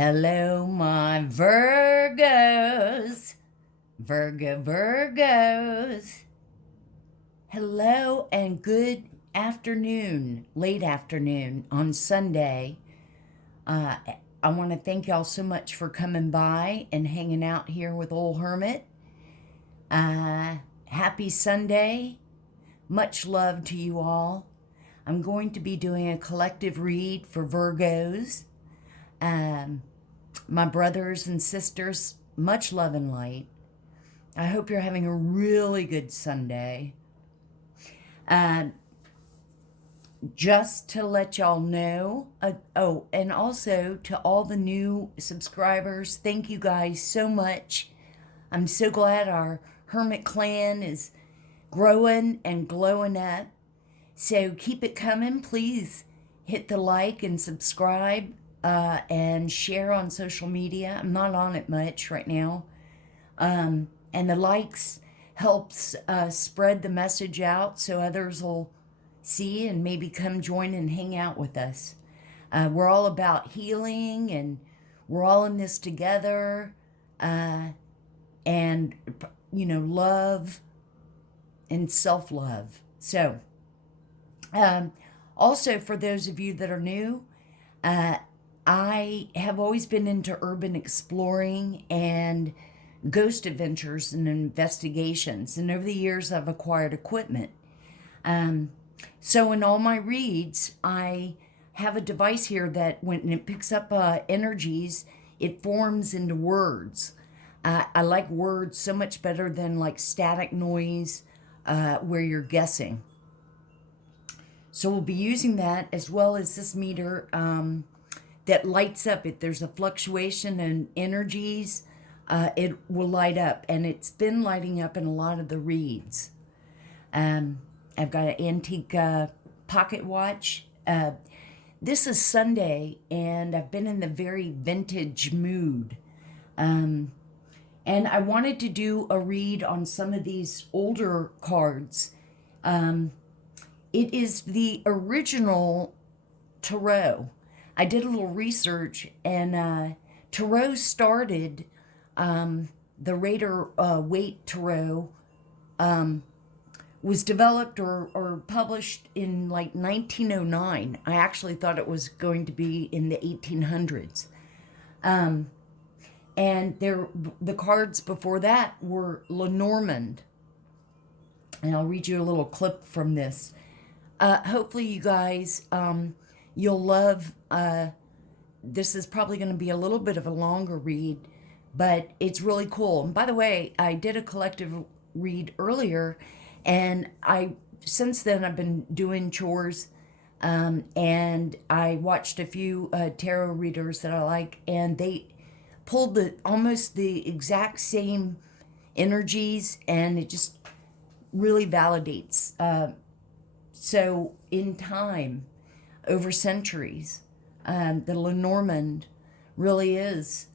Hello, my Virgos. Virgos. Hello and good afternoon, late afternoon on Sunday. I want to thank y'all so much for coming by and hanging out here with Old Hermit. Happy Sunday. Much love to you all. I'm going to be doing a collective read for Virgos. My brothers and sisters, much love and light. I hope you're having a really good Sunday. Just to let y'all know, and also to all the new subscribers, thank you guys so much. I'm so glad our Hermit clan is growing and glowing up. So keep it coming. Please hit the like and subscribe. And share on social media. I'm not on it much right now. And the likes helps spread the message out so others will see and maybe come join and hang out with us. We're all about healing and we're all in this together. And, love and self-love. So, also for those of you that are new, I have always been into urban exploring and ghost adventures and investigations. And over the years, I've acquired equipment. So in all my reads, I have a device here that when it picks up energies, it forms into words. I like words so much better than like static noise where you're guessing. So we'll be using that as well as this meter that lights up. If there's a fluctuation in energies, it will light up, and it's been lighting up in a lot of the reads. I've got an antique pocket watch. This is Sunday, and I've been in the very vintage mood. And I wanted to do a read on some of these older cards. It is the original tarot. I did a little research, and tarot started, the Rider-Waite tarot was developed or published in like 1909. I actually thought it was going to be in the 1800s. And the cards before that were Lenormand. And I'll read you a little clip from this. Hopefully you guys, you'll love, this is probably going to be a little bit of a longer read, but it's really cool. And by the way, I did a collective read earlier, and since then I've been doing chores, and I watched a few tarot readers that I like, and they pulled almost the exact same energies, and it just really validates. So in time, over centuries, the Lenormand really is,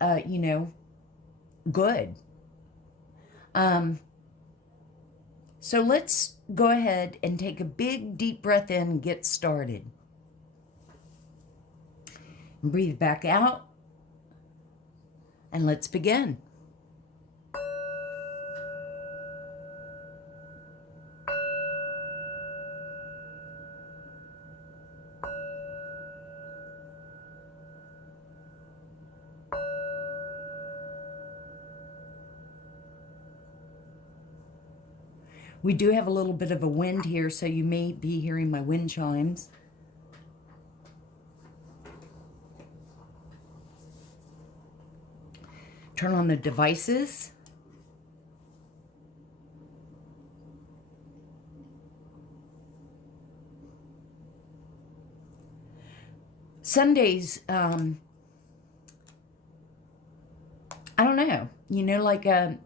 good. So let's go ahead and take a big deep breath in and get started. Breathe back out, and let's begin. We do have a little bit of a wind here, so you may be hearing my wind chimes. Turn on the devices. Sundays, I don't know, like a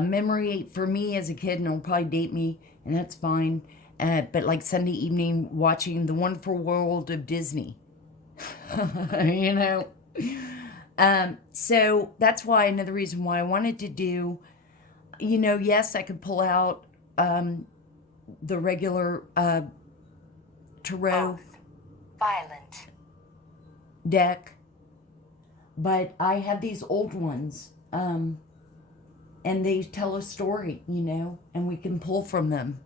memory for me as a kid, and it'll probably date me, and that's fine. But like Sunday evening, watching The Wonderful World of Disney, So that's why another reason why I wanted to do, yes, I could pull out the regular tarot violent deck, But I have these old ones, and they tell a story, you know, and we can pull from them.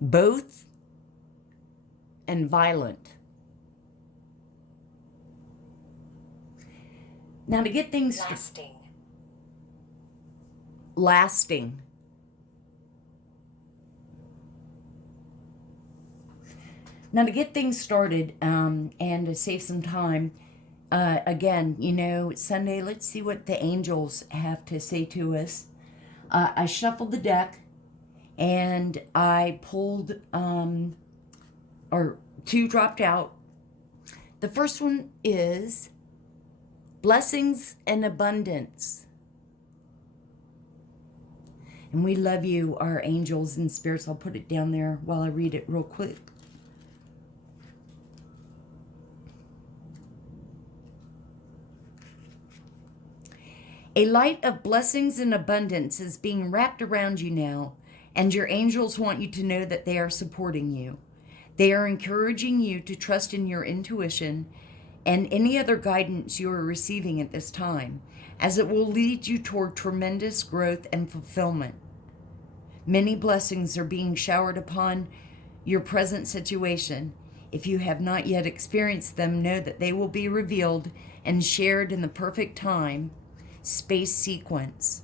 Both and violent. Now to get things lasting. Now to get things started, and to save some time, again, you know, Sunday, let's see what the angels have to say to us. I shuffled the deck, and I pulled, or two dropped out. The first one is blessings and abundance. And we love you, our angels and spirits. I'll put it down there while I read it real quick. A light of blessings and abundance is being wrapped around you now, and your angels want you to know that they are supporting you. They are encouraging you to trust in your intuition and any other guidance you are receiving at this time, as it will lead you toward tremendous growth and fulfillment. Many blessings are being showered upon your present situation. If you have not yet experienced them, know that they will be revealed and shared in the perfect time, space sequence.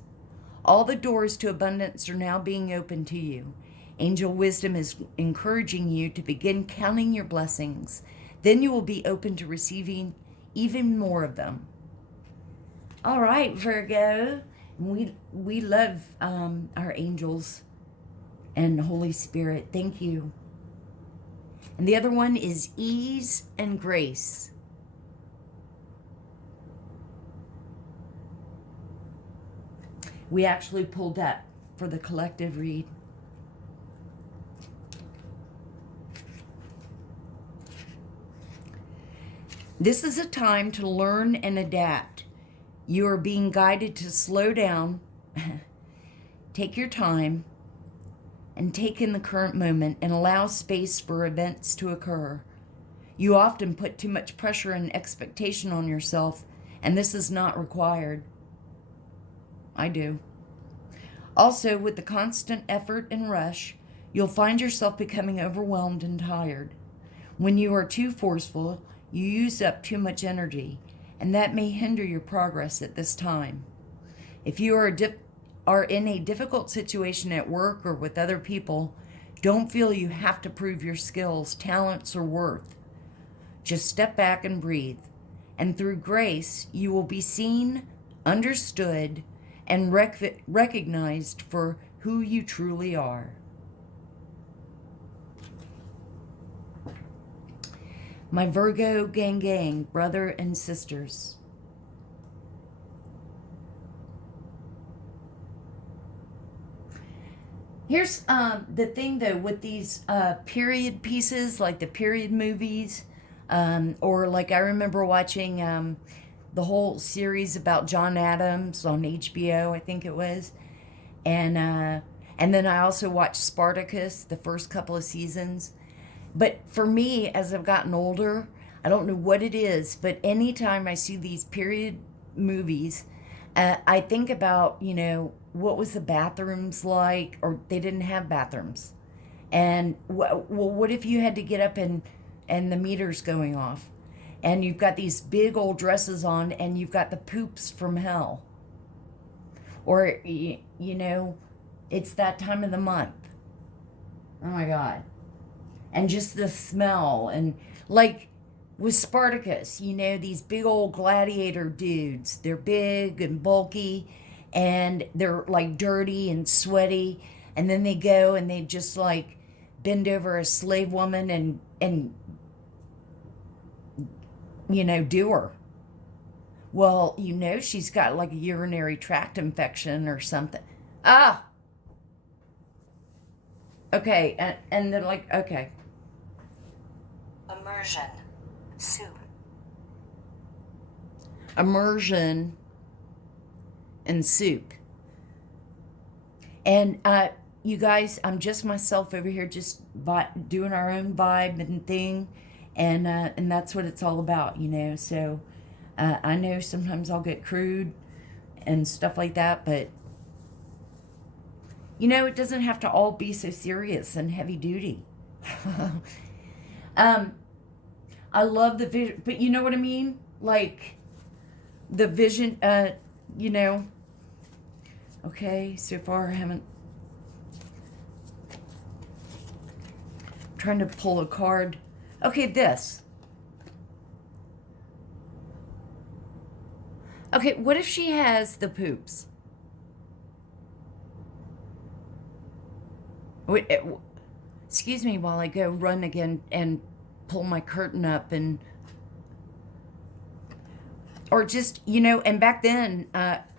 All the doors to abundance are now being opened to you. Angel wisdom is encouraging you to begin counting your blessings. Then you will be open to receiving even more of them. All right, Virgo. We love our angels and Holy Spirit. Thank you. And the other one is ease and grace. We actually pulled that for the collective read. This is a time to learn and adapt. You are being guided to slow down, take your time, and take in the current moment and allow space for events to occur. You often put too much pressure and expectation on yourself, and this is not required. I do. Also, with the constant effort and rush, you'll find yourself becoming overwhelmed and tired. When you are too forceful, you use up too much energy, and that may hinder your progress at this time. If you are in a difficult situation at work or with other people, don't feel you have to prove your skills, talents, or worth. Just step back and breathe. And through grace, you will be seen, understood, and recognized for who you truly are. My Virgo gang, brother and sisters. Here's the thing though with these period pieces, like the period movies, or like I remember watching the whole series about John Adams on HBO, I think it was, and then I also watched Spartacus, the first couple of seasons. But for me, as I've gotten older, I don't know what it is, but anytime I see these period movies, I think about, you know, what was the bathrooms like, or they didn't have bathrooms. And well, what if you had to get up and the meter's going off? And you've got these big old dresses on, and you've got the poops from hell. Or, you know, it's that time of the month. Oh my God. And just the smell, and like with Spartacus, you know, these big old gladiator dudes, they're big and bulky, and they're like dirty and sweaty, and then they go and they just like bend over a slave woman and you know, do her. Well, you know, she's got like a urinary tract infection or something. Okay, and they're like, okay. Immersion. Soup. Immersion and soup. And you guys, I'm just myself over here, just doing our own vibe and thing, and that's what it's all about, you know. So I know sometimes I'll get crude and stuff like that, but you know, it doesn't have to all be so serious and heavy duty. I love the vision, but you know what I mean? Like the vision, you know. Okay, so far I haven't. Trying to pull a card. Okay, this. Okay, what if she has the poops? Wait, excuse me while I go run again and pull my curtain up, and or just, you know, and back then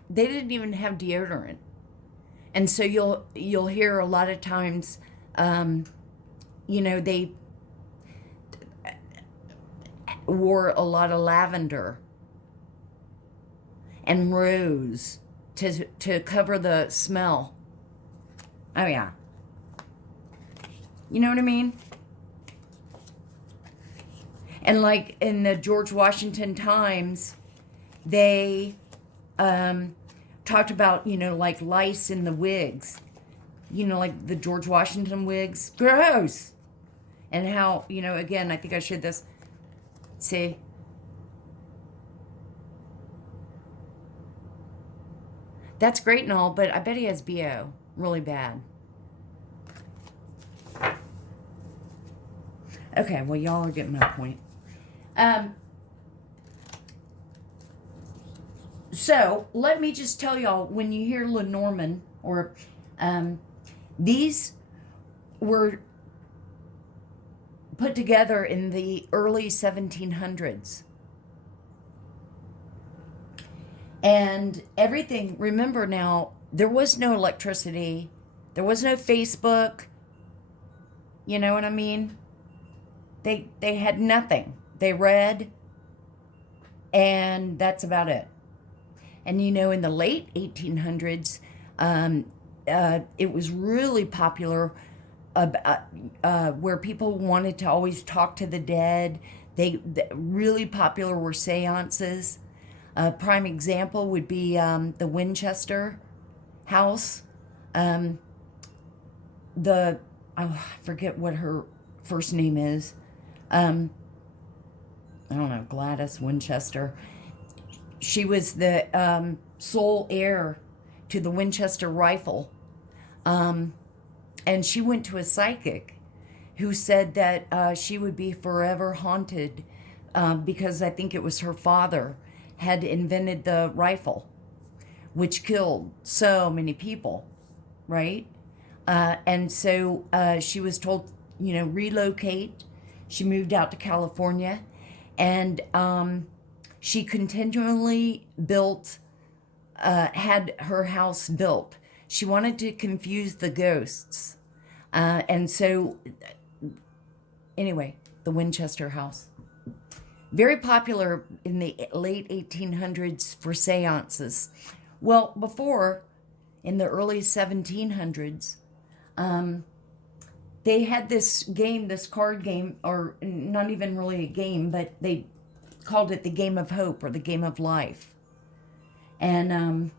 they didn't even have deodorant, and so you'll hear a lot of times, you know, they wore a lot of lavender and rose to cover the smell. Oh yeah. You know what I mean? And like in the George Washington times, they talked about, you know, like lice in the wigs. You know, like the George Washington wigs. Gross! And how, you know, again, I think I showed this. See? That's great and all, but I bet he has BO really bad. Okay, well, y'all are getting my point. So, let me just tell y'all, when you hear Lenormand, or these were put together in the early 1700s. And everything, remember now, there was no electricity, there was no Facebook, you know what I mean? They had nothing. They read, and that's about it. And you know, in the late 1800s, it was really popular, where people wanted to always talk to the dead. They really popular were seances. A prime example would be the Winchester house. I forget what her first name is. I don't know, Gladys Winchester. She was the sole heir to the Winchester rifle. And she went to a psychic who said that she would be forever haunted because I think it was her father had invented the rifle, which killed so many people, right? And so she was told, you know, relocate. She moved out to California, and she continually had her house built. She wanted to confuse the ghosts. And so, anyway, the Winchester house. Very popular in the late 1800s for seances. Well, before, in the early 1700s, they had this game, this card game, or not even really a game, but they called it the Game of Hope or the Game of Life. And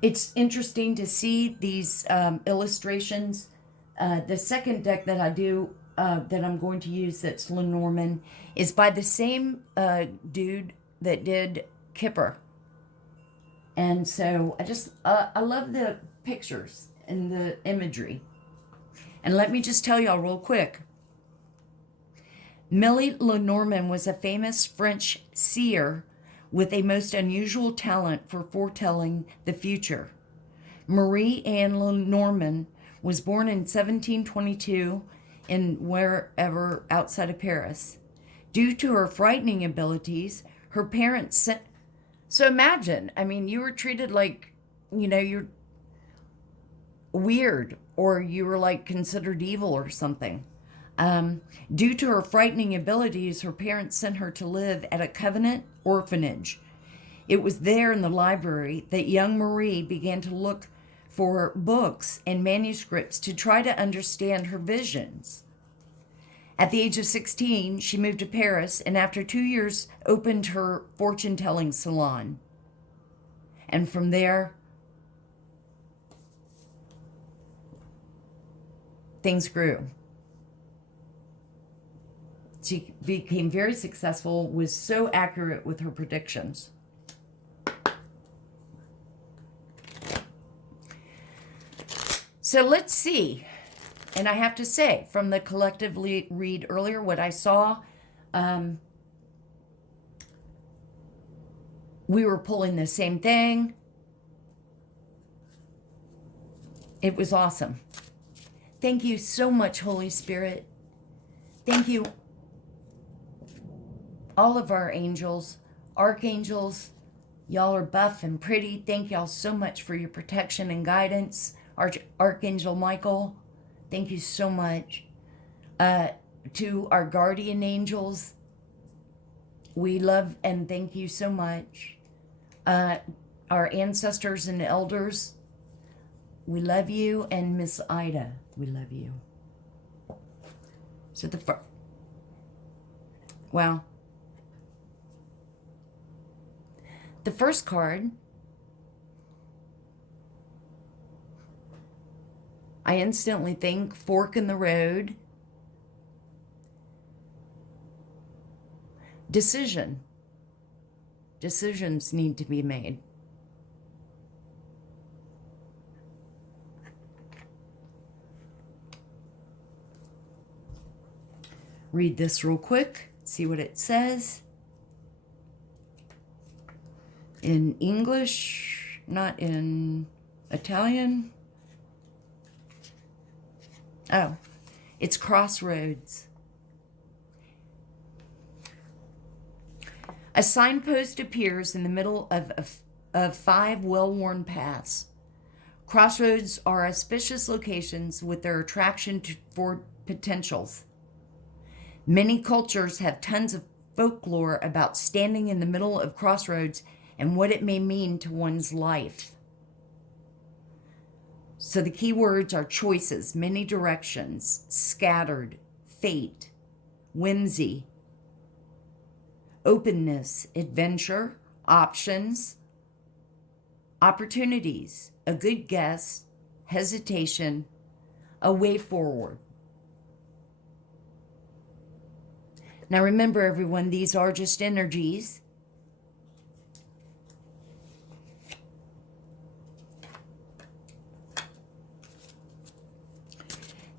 it's interesting to see these illustrations. The second deck that I do, that I'm going to use, that's Lenormand, is by the same dude that did Kipper. And so I love the pictures and the imagery. And let me just tell y'all real quick. Millie Lenormand was a famous French seer with a most unusual talent for foretelling the future. Marie Anne Lenormand was born in 1722 in wherever outside of Paris. Due to her frightening abilities, her parents sent... So imagine, I mean, you were treated like, you know, you're weird, or you were like considered evil or something. Due to her frightening abilities, her parents sent her to live at a convent orphanage. It was there in the library that young Marie began to look for books and manuscripts to try to understand her visions. At the age of 16, she moved to Paris, and after 2 years opened her fortune-telling salon. And from there, things grew. She became very successful, was so accurate with her predictions. So let's see. And I have to say, from the collective read earlier, what I saw, we were pulling the same thing. It was awesome. Thank you so much, Holy Spirit. Thank you, all of our angels, archangels. Y'all are buff and pretty. Thank y'all so much for your protection and guidance. Archangel Michael, thank you so much. To our guardian angels, we love and thank you so much. Our ancestors and elders, we love you. And Miss Ida, we love you. So the first card, I instantly think fork in the road. Decision. Decisions need to be made. Read this real quick, see what it says. In English, not in Italian. Oh, it's crossroads. A signpost appears in the middle of 5 well-worn paths. Crossroads are auspicious locations with their attraction for potentials. Many cultures have tons of folklore about standing in the middle of crossroads and what it may mean to one's life. So the key words are choices, many directions, scattered, fate, whimsy, openness, adventure, options, opportunities, a good guess, hesitation, a way forward. Now remember, everyone, these are just energies.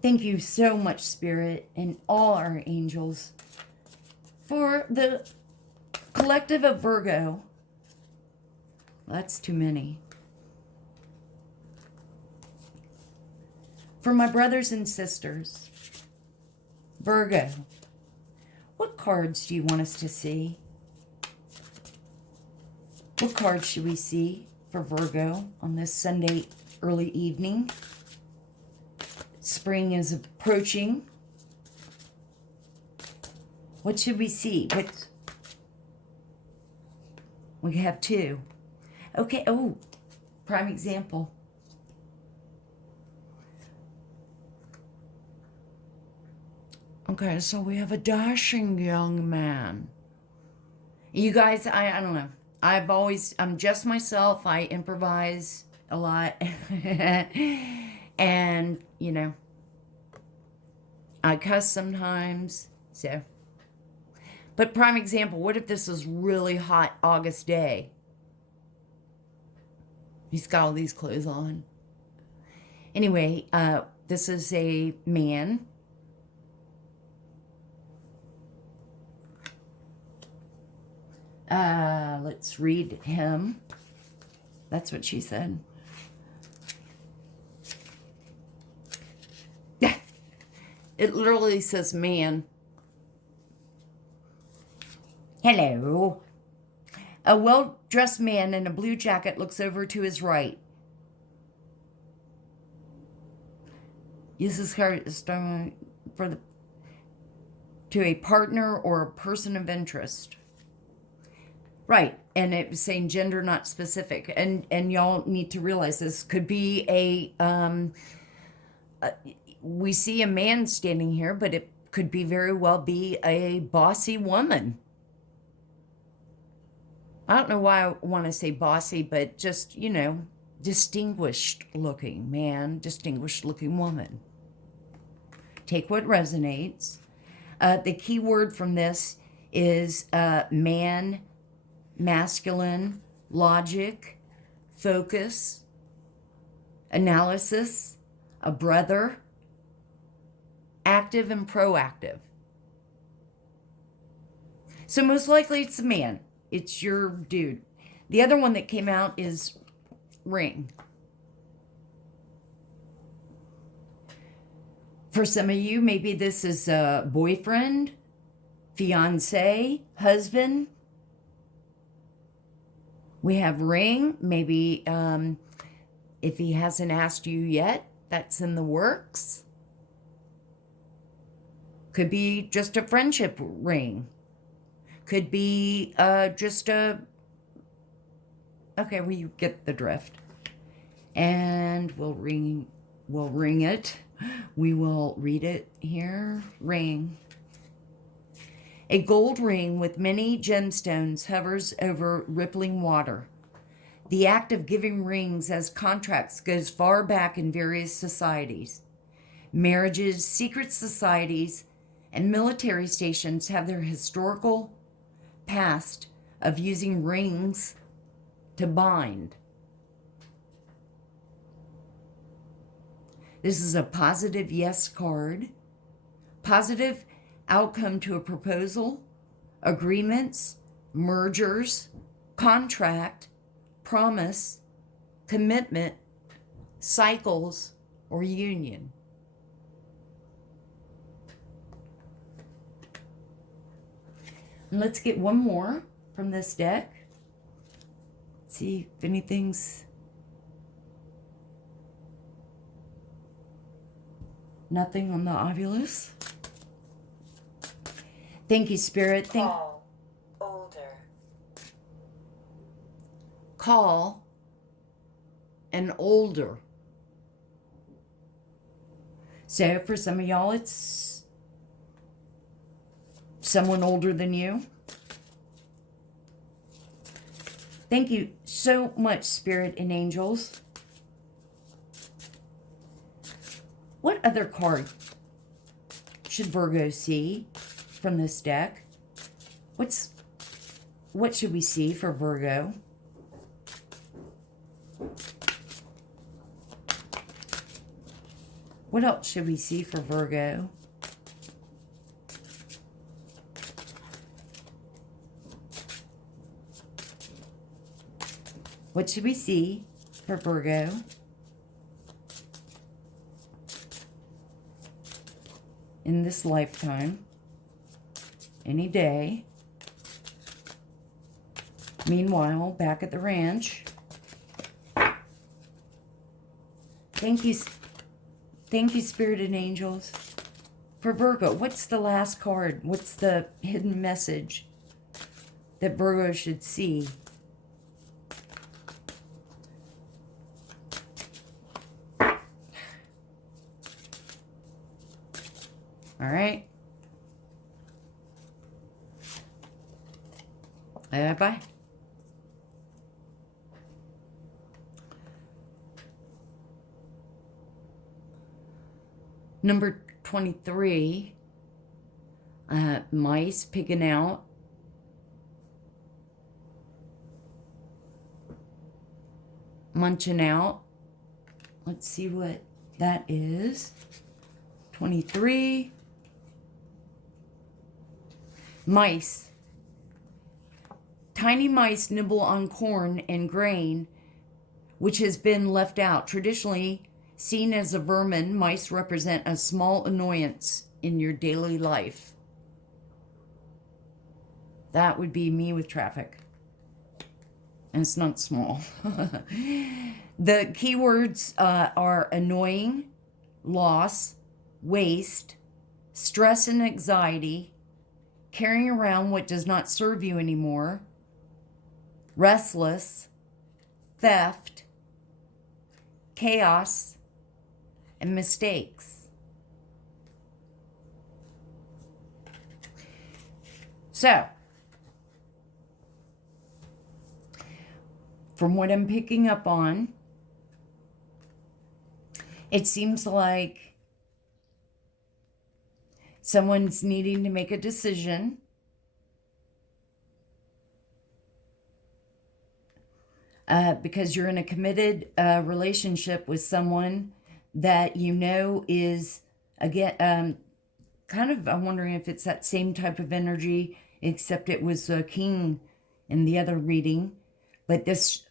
Thank you so much, Spirit, and all our angels, for the collective of Virgo. That's too many. For my brothers and sisters, Virgo, what cards do you want us to see? What cards should we see for Virgo on this Sunday early evening? Spring is approaching. What should we see? We have 2. Okay, oh, prime example. Okay, so we have a dashing young man. You guys, I don't know. I'm just myself. I improvise a lot. And, you know, I cuss sometimes, so. But prime example, what if this was really hot August day? He's got all these clothes on. Anyway, this is a man. Let's read him. That's what she said. It literally says man. Hello. A well-dressed man in a blue jacket looks over to his right. Uses card to a partner or a person of interest. Right. And it was saying gender not specific. And y'all need to realize this could be we see a man standing here, but it could be very well be a bossy woman. I don't know why I want to say bossy, but just, distinguished looking man, distinguished looking woman. Take what resonates. The key word from this is man, masculine, logic, focus, analysis, a brother, active and proactive. So most likely it's a man. It's your dude. The other one that came out is ring. For some of you, maybe this is a boyfriend, fiance, husband. We have ring. Maybe if he hasn't asked you yet, that's in the works. Could be just a friendship ring. Could be just a... Okay, well, you get the drift. And we'll ring it. We will read it here. Ring. A gold ring with many gemstones hovers over rippling water. The act of giving rings as contracts goes far back in various societies. Marriages, secret societies, and military stations have their historical past of using rings to bind. This is a positive yes card. Positive outcome to a proposal, agreements, mergers, contract, promise, commitment, cycles, or union. And let's get one more from this deck. See if anything's... Nothing on the ovulus. Thank you, Spirit. Call older. Call and older. So for some of y'all, it's someone older than you. Thank you so much, Spirit and angels. What other card should Virgo see from this deck? What should we see for Virgo? What else should we see for Virgo? What should we see for Virgo? In this lifetime, any day. Meanwhile, back at the ranch. Thank you, Spirit and angels. For Virgo, what's the last card? What's the hidden message that Virgo should see? All right. Bye. Number 23, mice picking out. Munching out. Let's see what that is. 23. Mice. Tiny mice nibble on corn and grain, which has been left out. Traditionally seen as a vermin, mice represent a small annoyance in your daily life. That would be me with traffic. And it's not small. The keywords are annoying, loss, waste, stress and anxiety, carrying around what does not serve you anymore, restless, theft, chaos, and mistakes. So, from what I'm picking up on, it seems like someone's needing to make a decision. Because you're in a committed relationship with someone that you know is, again, kind of, I'm wondering if it's that same type of energy, except it was a king in the other reading. But this,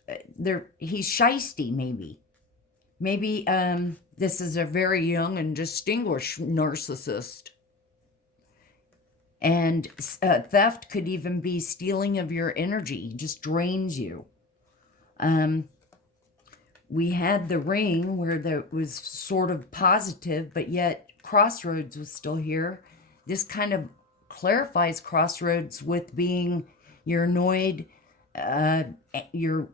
he's shisty, maybe. Maybe this is a very young and distinguished narcissist. And theft could even be stealing of your energy, just drains you. We had the ring where that was sort of positive, but yet crossroads was still here. This kind of clarifies crossroads with being you're annoyed, your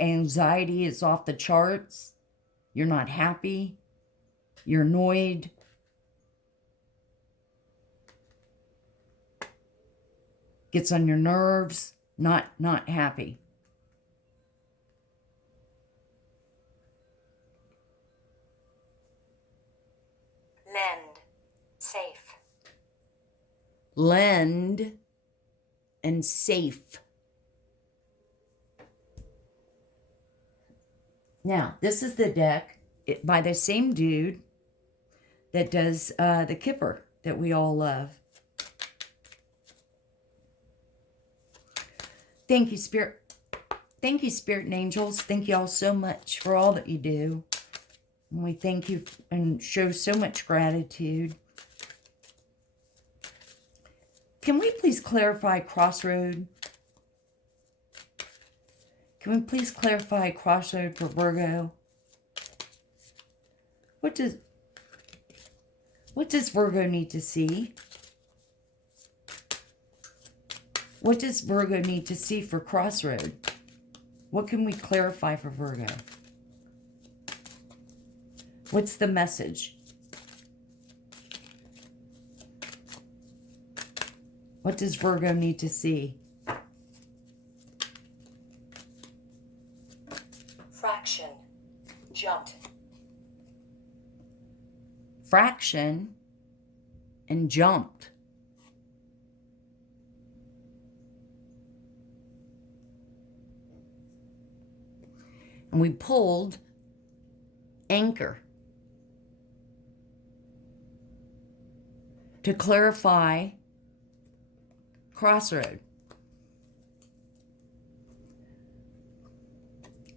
anxiety is off the charts, you're not happy, you're annoyed. Gets on your nerves, not happy. Lend. Safe. Lend and safe. Now, this is the deck by the same dude that does the Kipper that we all love. Thank you, Spirit. Thank you, Spirit and Angels. Thank you all so much for all that you do. And we thank you and show so much gratitude. Can we please clarify crossroad? Can we please clarify crossroad for Virgo? What does Virgo need to see? What does Virgo need to see for crossroad? What can we clarify for Virgo? What's the message? What does Virgo need to see? Fraction. Jumped. Fraction and jumped. And we pulled anchor to clarify crossroad.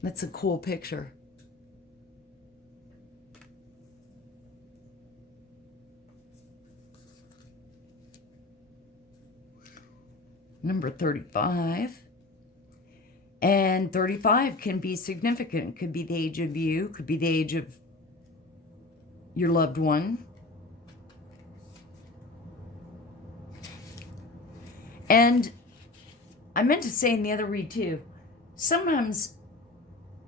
That's a cool picture. Number 35. And 35 can be significant. Could be the age of you, could be the age of your loved one. And I meant to say in the other read too, sometimes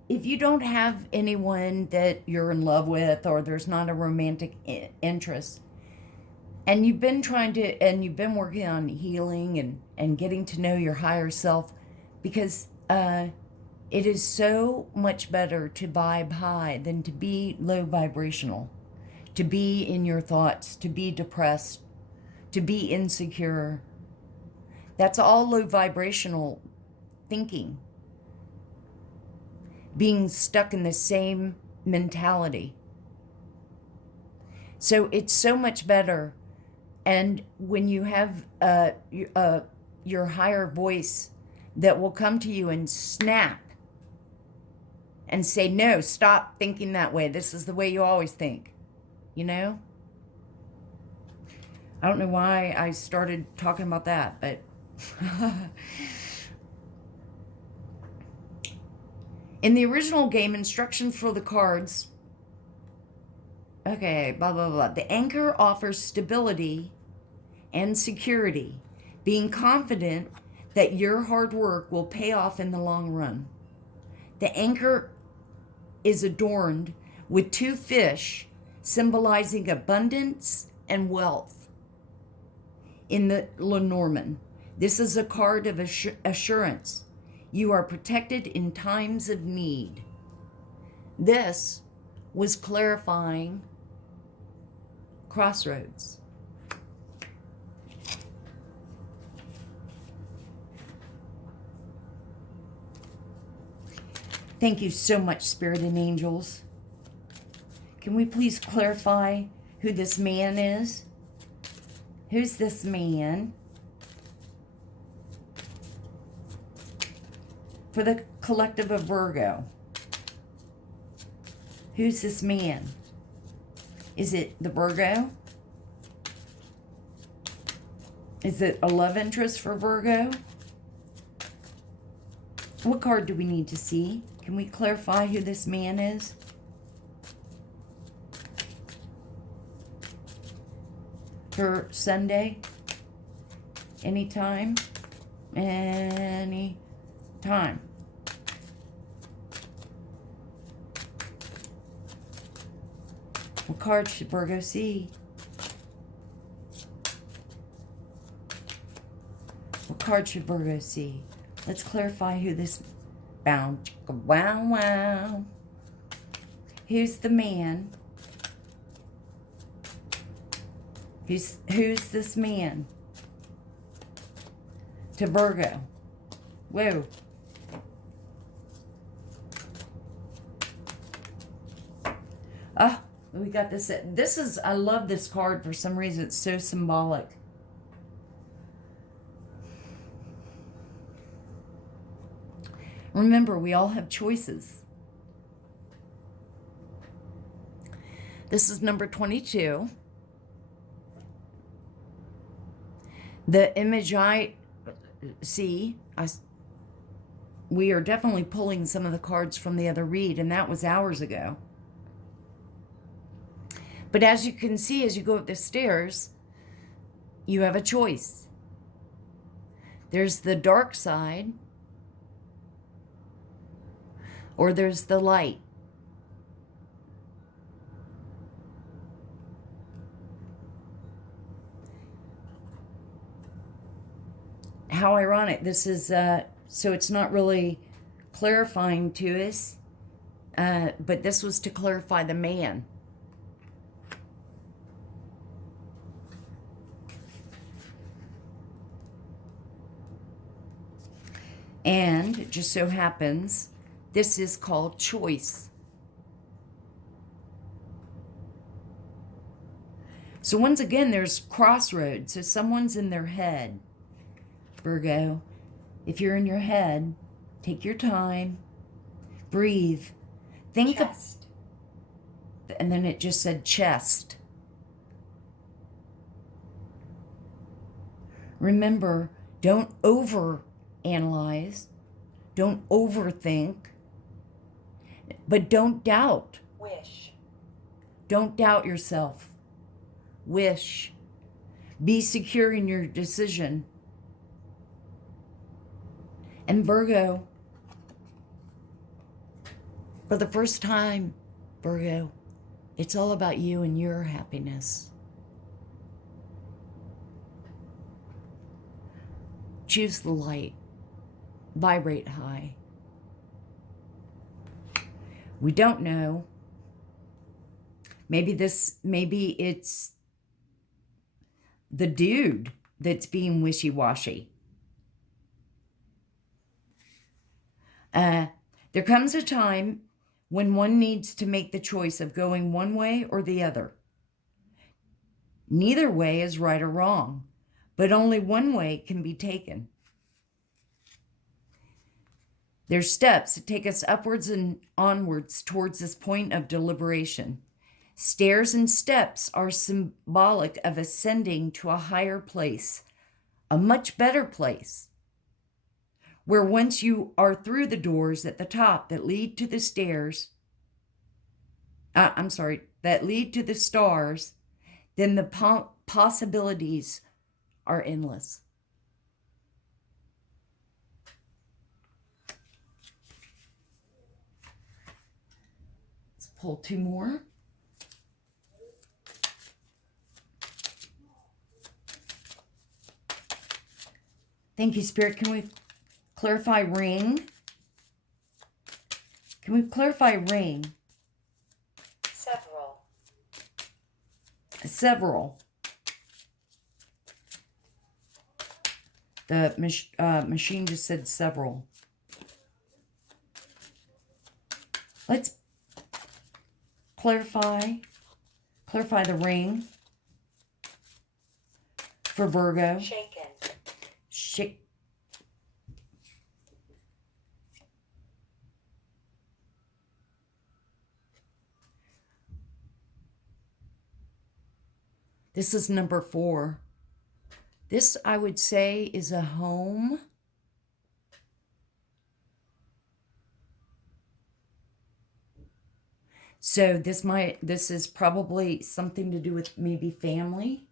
if you don't have anyone that you're in love with or there's not a romantic interest, and you've been working on healing and getting to know your higher self, because it is so much better to vibe high than to be low vibrational, to be in your thoughts, to be depressed, to be insecure. That's all low vibrational thinking. Being stuck in the same mentality. So it's so much better. And when you have your higher voice that will come to you and snap and say, no, stop thinking that way. This is the way you always think. You know? I don't know why I started talking about that, but in the original game, instructions for the cards, okay, blah, blah, blah. The anchor offers stability and security, being confident that your hard work will pay off in the long run. The anchor is adorned with 2 fish symbolizing abundance and wealth. In the Lenormand, this is a card of assurance. You are protected in times of need. This was clarifying crossroads. Thank you so much, Spirit and Angels. Can we please clarify who this man is? Who's this man? For the collective of Virgo. Who's this man? Is it the Virgo? Is it a love interest for Virgo? What card do we need to see? Can we clarify who this man is? For Sunday? Anytime? Anytime. What card should Virgo see? What card should Virgo see? Let's clarify who this wow. Who's the man? Who's this man? To Virgo. Whoa. Ah, we got this. This is, I love this card for some reason. It's so symbolic. Remember, we all have choices. This is number 22. The image I see, we are definitely pulling some of the cards from the other read, and that was hours ago. But as you can see, as you go up the stairs, you have a choice. There's the dark side, or there's the light. How ironic. This is, so it's not really clarifying to us, but this was to clarify the man. And it just so happens, this is called choice. So once again, there's crossroads. So someone's in their head. Virgo, if you're in your head, take your time, breathe, think of, and then it just said chest. Remember, don't overanalyze, don't overthink, but don't doubt. Wish. Don't doubt yourself. Wish. Be secure in your decision. And Virgo, for the first time, Virgo, it's all about you and your happiness. Choose the light. Vibrate high. We don't know. Maybe it's the dude that's being wishy-washy. There comes a time when one needs to make the choice of going one way or the other. Neither way is right or wrong, but only one way can be taken. There's steps that take us upwards and onwards towards this point of deliberation. Stairs and steps are symbolic of ascending to a higher place, a much better place, where once you are through the doors at the top that lead to the stairs, that lead to the stars, then the possibilities are endless. pull two more. Thank you, Spirit. Can we clarify ring? Can we clarify ring? Several. Several. The machine just said several. Let's clarify the ring for Virgo. Shaken. Shake. This is number 4. This, I would say, is a home. So this is probably something to do with maybe family.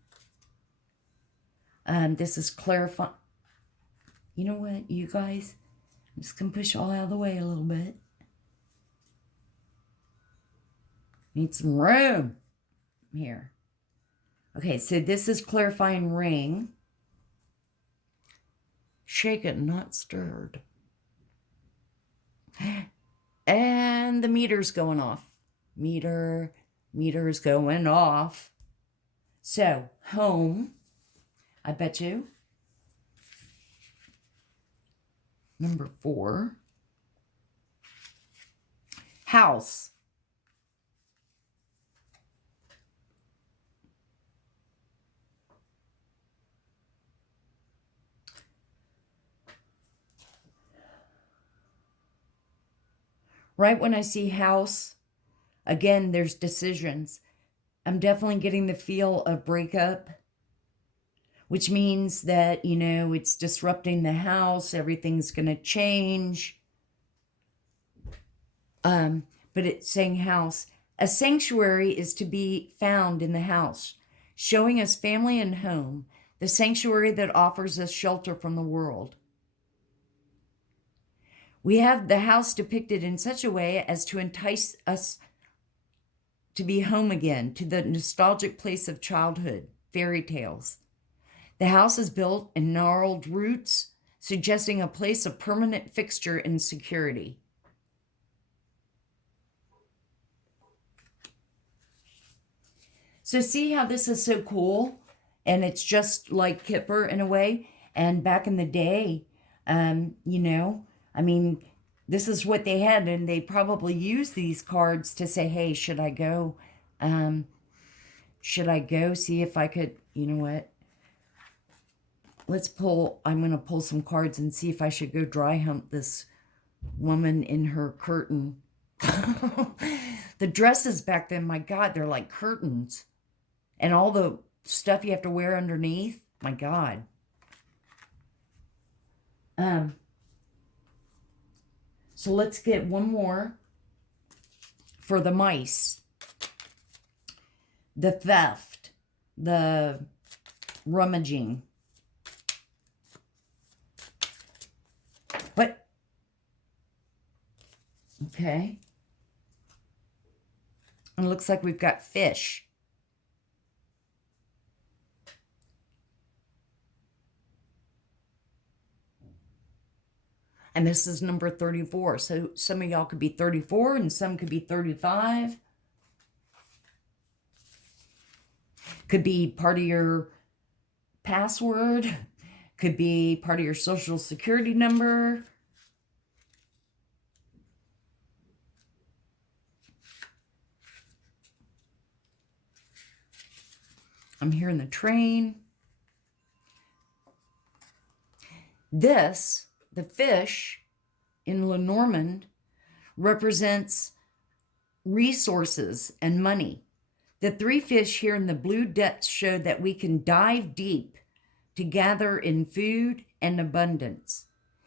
This is clarifying. You know what, you guys? I'm just going to push all out of the way a little bit. Need some room here. Okay, so this is clarifying ring. Shaken, not stirred. And the meter's going off. Meter is going off. So, home, I bet you. Number 4. House. Right when I see house, again, there's decisions. I'm definitely getting the feel of breakup, which means that, you know, it's disrupting the house. Everything's going to change. But it's saying house. A sanctuary is to be found in the house, showing us family and home, the sanctuary that offers us shelter from the world. We have the house depicted in such a way as to entice us to be home again, to the nostalgic place of childhood, fairy tales. The house is built in gnarled roots, suggesting a place of permanent fixture and security. So see how this is so cool? And it's just like Kipper in a way. And back in the day, you know, I mean, this is what they had, and they probably used these cards to say, hey, should I go? Should I go see if I could, you know what? Let's pull, I'm going to pull some cards and see if I should go dry hump this woman in her curtain. The dresses back then, my God, they're like curtains. And all the stuff you have to wear underneath, my God. So let's get one more for the mice. The theft, the rummaging. What? Okay. And it looks like we've got fish. And this is number 34. So some of y'all could be 34 and some could be 35. Could be part of your password. Could be part of your social security number. I'm hearing the train. This, the fish in Lenormand, represents resources and money. The 3 fish here in the blue depths show that we can dive deep to gather in food and abundance.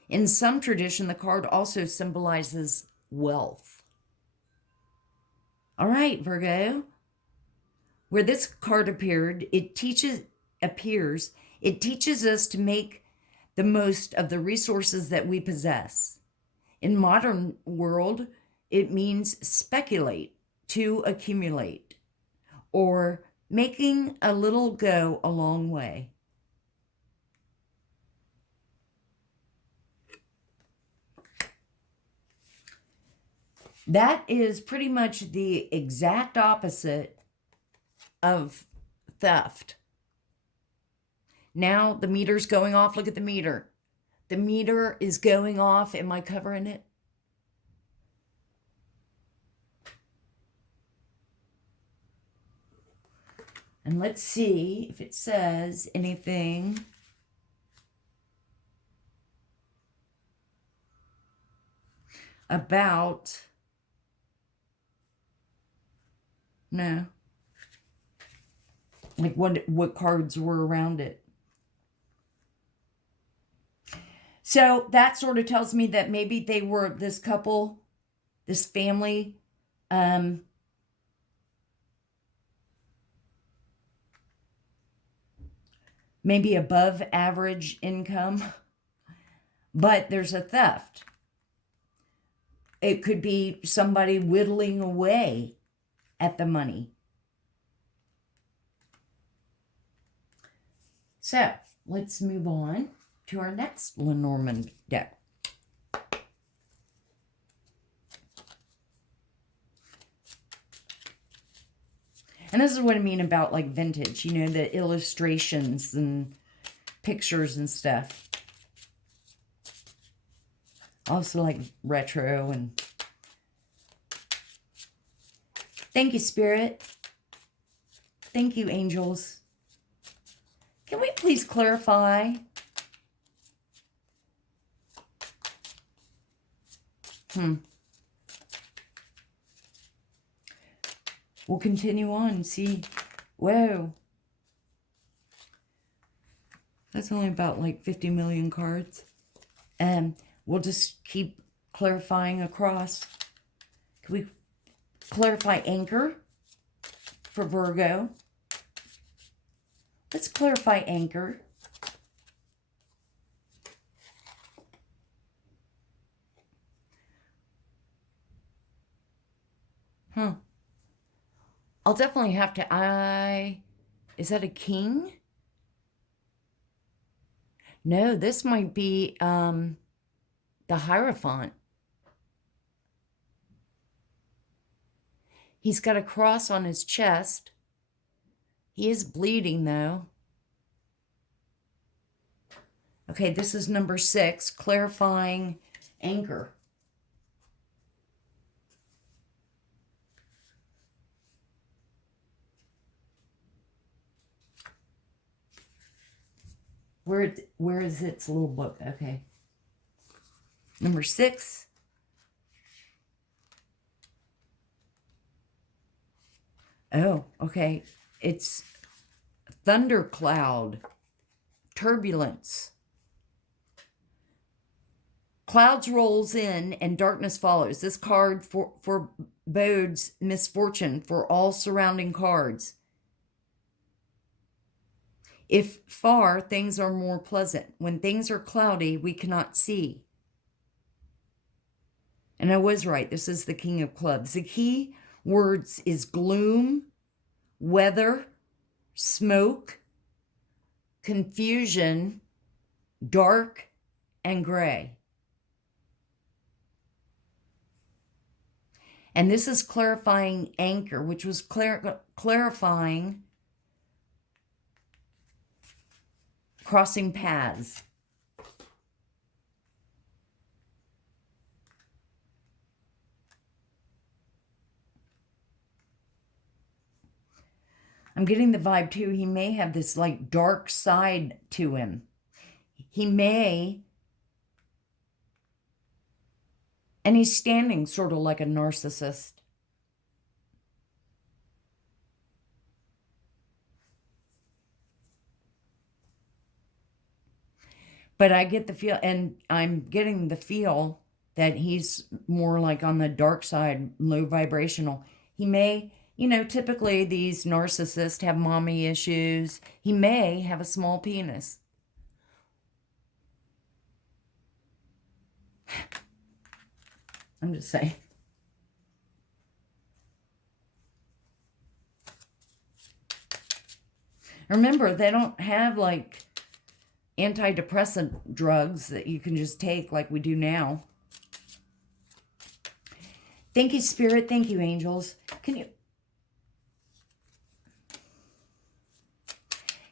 In some tradition, the card also symbolizes wealth. All right, Virgo. Where this card appeared, it teaches us to make the most of the resources that we possess. In modern world, it means speculate to accumulate, or making a little go a long way. That is pretty much the exact opposite of theft. Now the meter's going off. Look at the meter. The meter is going off. Am I covering it? And let's see if it says anything about... No. Like what cards were around it. So that sort of tells me that maybe they were, this couple, this family, maybe above average income, but there's a theft. It could be somebody whittling away at the money. So let's move on to our next Lenormand deck. And this is what I mean about like vintage, you know, the illustrations and pictures and stuff. Also like retro. And thank you, Spirit. Thank you, angels. Can we please clarify? We'll continue on. See, whoa. That's only about like 50 million cards. And we'll just keep clarifying across. Can we clarify anchor for Virgo? Let's clarify anchor. I'll definitely have to, is that a king? No, this might be the Hierophant. He's got a cross on his chest. He is bleeding, though. Okay, this is number 6, clarifying anchor. Where is its little book? Okay. Number 6. Oh, okay. It's thundercloud, turbulence. Clouds rolls in and darkness follows. This card forebodes misfortune for all surrounding cards. If far, things are more pleasant. When things are cloudy, we cannot see. And I was right. This is the King of Clubs. The key words is gloom, weather, smoke, confusion, dark, and gray. And this is clarifying anchor, which was clarifying crossing paths. I'm getting the vibe too, he may have this like dark side to him. He may, and he's standing sort of like a narcissist. But I get the feel, and I'm getting the feel that he's more like on the dark side, low vibrational. He may, you know, typically these narcissists have mommy issues. He may have a small penis. I'm just saying. Remember, they don't have like antidepressant drugs that you can just take like we do now. Thank you, Spirit. Thank you, angels. Can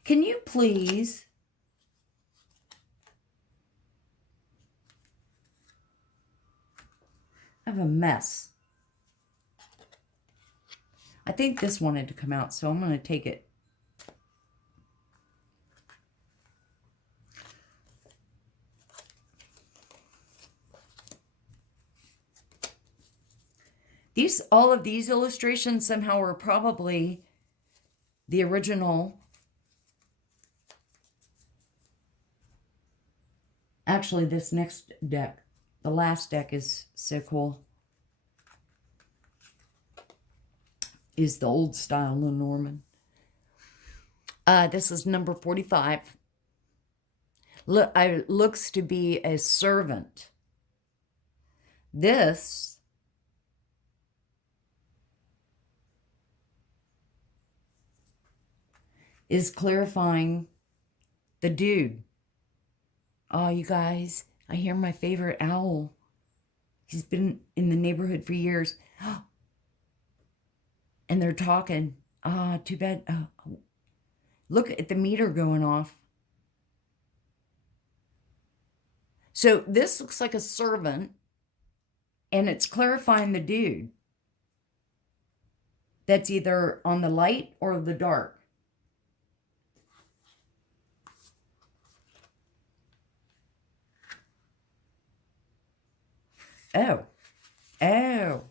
you please I have a mess. I think this wanted to come out, so I'm going to take it. All of these illustrations somehow are probably the original. Actually, this next deck, the last deck, is so cool. Is the old style Lenormand. This is number 45. Looks to be a servant. This is clarifying the dude. Oh, you guys, I hear my favorite owl. He's been in the neighborhood for years. And they're talking. Ah, too bad. Oh, look at the meter going off. So this looks like a servant, and it's clarifying the dude. That's either on the light or the dark. Oh. Oh.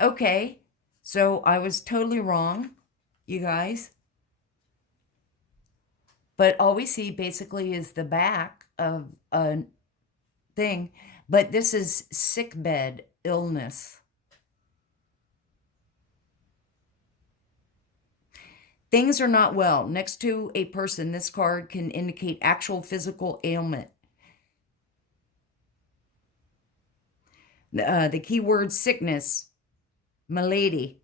Okay. So I was totally wrong, you guys. But all we see basically is the back of a thing. But this is sickbed illness. Things are not well. Next to a person, this card can indicate actual physical ailment. The key words: sickness, malady,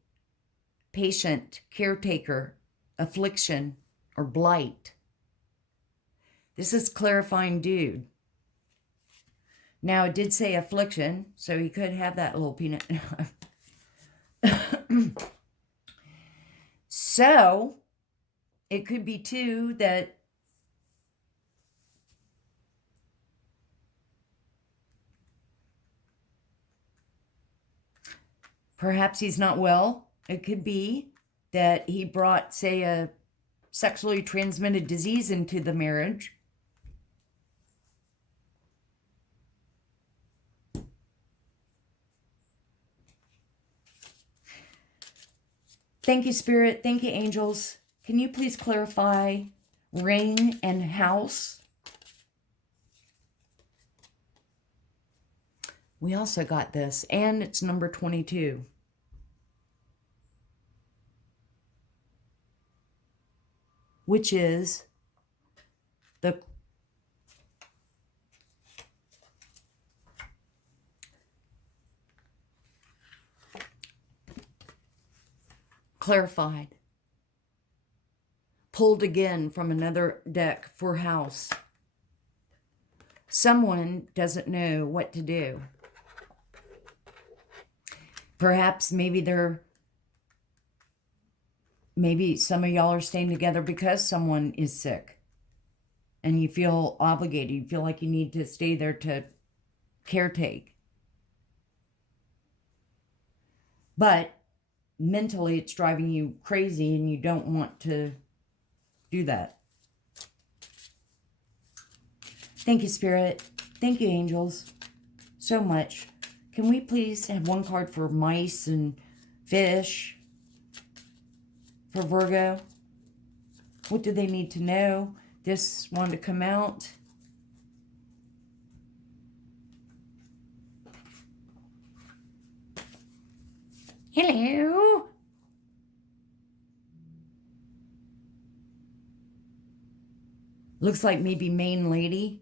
patient, caretaker, affliction, or blight. This is clarifying dude. Now, it did say affliction, so he could have that little peanut. So, it could be, too, that perhaps he's not well. It could be that he brought, say, a sexually transmitted disease into the marriage. Thank you, Spirit. Thank you, angels. Can you please clarify ring and house? We also got this, and it's number 22. Which is the clarified. Pulled again from another deck for house. Someone doesn't know what to do. Perhaps maybe some of y'all are staying together because someone is sick. And you feel obligated. You feel like you need to stay there to caretake. But mentally it's driving you crazy and you don't want to do that. Thank you, Spirit. Thank you, angels, so much. Can we please have one card for mice and fish for Virgo? What do they need to know? This wanted to come out. Hello. Looks like maybe main lady.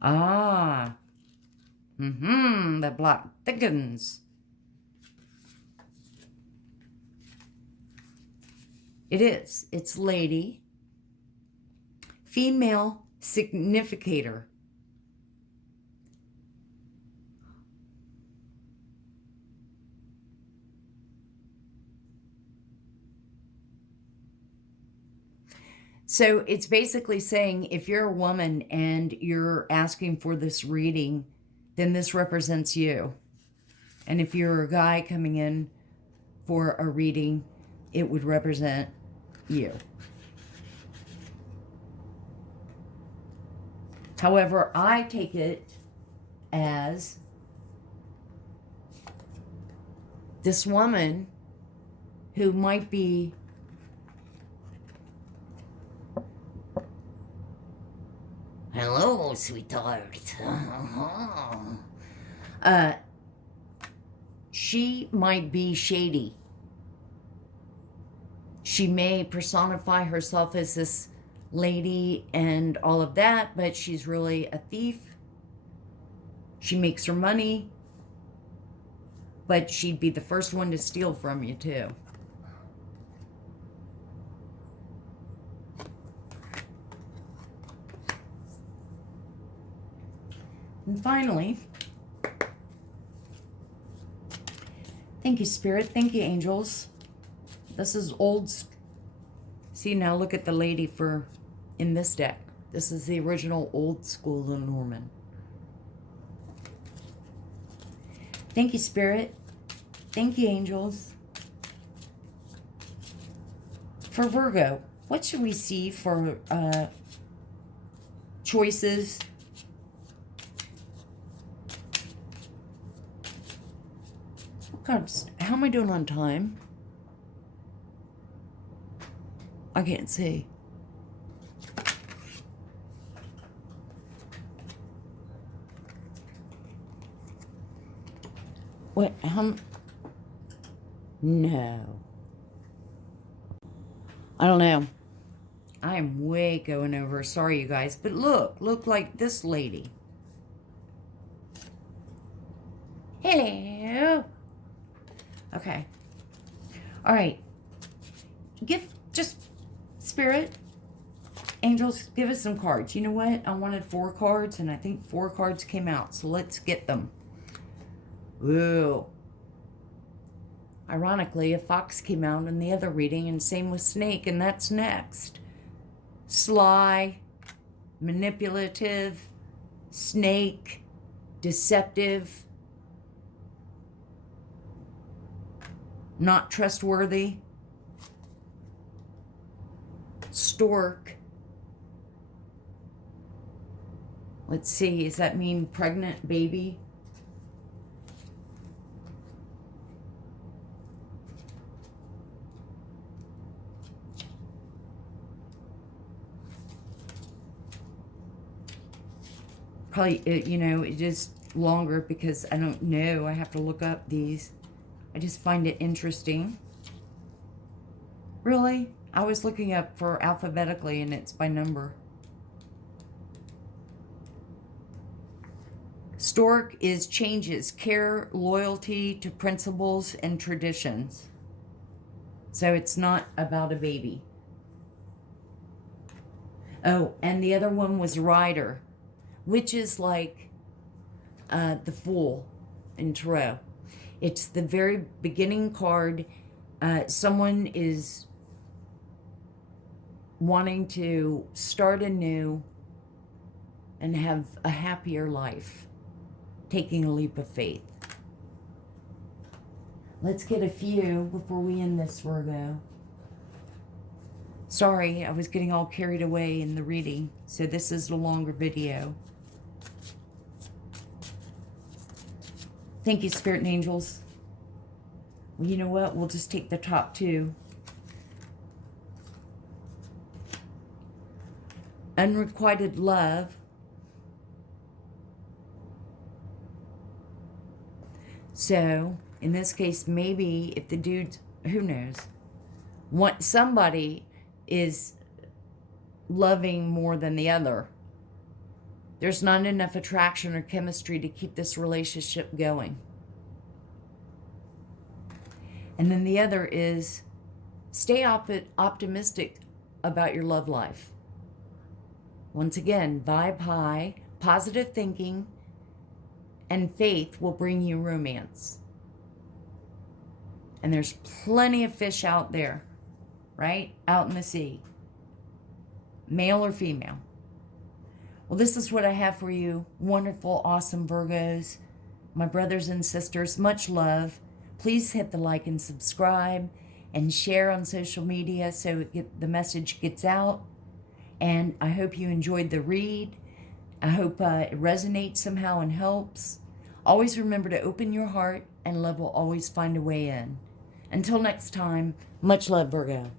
Ah. The block thickens. It is. It's lady. Female significator. So it's basically saying if you're a woman and you're asking for this reading, then this represents you. And if you're a guy coming in for a reading, it would represent you. However, I take it as this woman who might be hello, sweetheart. She might be shady. She may personify herself as this lady and all of that, but she's really a thief. She makes her money, but she'd be the first one to steal from you too. And finally, thank you, Spirit. Thank you, angels. This is old. See, now look at the lady for in this deck. This is the original old school Lenormand. Thank you, Spirit. Thank you, angels. For Virgo, what should we see for choices? God, how am I doing on time? I can't see. What? No. I don't know. I am way going over. Sorry, you guys. But look like this lady. Hello. Okay. All right. Just Spirit, angels, give us some cards. You know what? I wanted 4 cards, and I think 4 cards came out. So let's get them. Ooh. Ironically, a fox came out in the other reading, and same with snake, and that's next. Sly, manipulative, snake, deceptive, not trustworthy, stork. Let's see, does that mean pregnant baby? Probably, you know, it is longer because I don't know. I have to look up these. I just find it interesting. Really? I was looking up for alphabetically and it's by number. Stork is changes, care, loyalty to principles and traditions. So it's not about a baby. Oh, and the other one was rider, which is like the Fool in Tarot. It's the very beginning card. Someone is wanting to start anew and have a happier life, taking a leap of faith. Let's get a few before we end this, Virgo. Sorry, I was getting all carried away in the reading, so this is a longer video. Thank you, Spirit and Angels. Well, you know what? We'll just take the top 2. Unrequited love. So, in this case, maybe if the dude, who knows, somebody is loving more than the other. There's not enough attraction or chemistry to keep this relationship going. And then the other is Stay optimistic about your love life. Once again, vibe high, positive thinking, and faith will bring you romance. And there's plenty of fish out there, right? Out in the sea. Male or female. Well, this is what I have for you. Wonderful, awesome Virgos. My brothers and sisters, much love. Please hit the like and subscribe and share on social media so the message gets out. And I hope you enjoyed the read. I hope it resonates somehow and helps. Always remember to open your heart, and love will always find a way in. Until next time, much love, Virgo.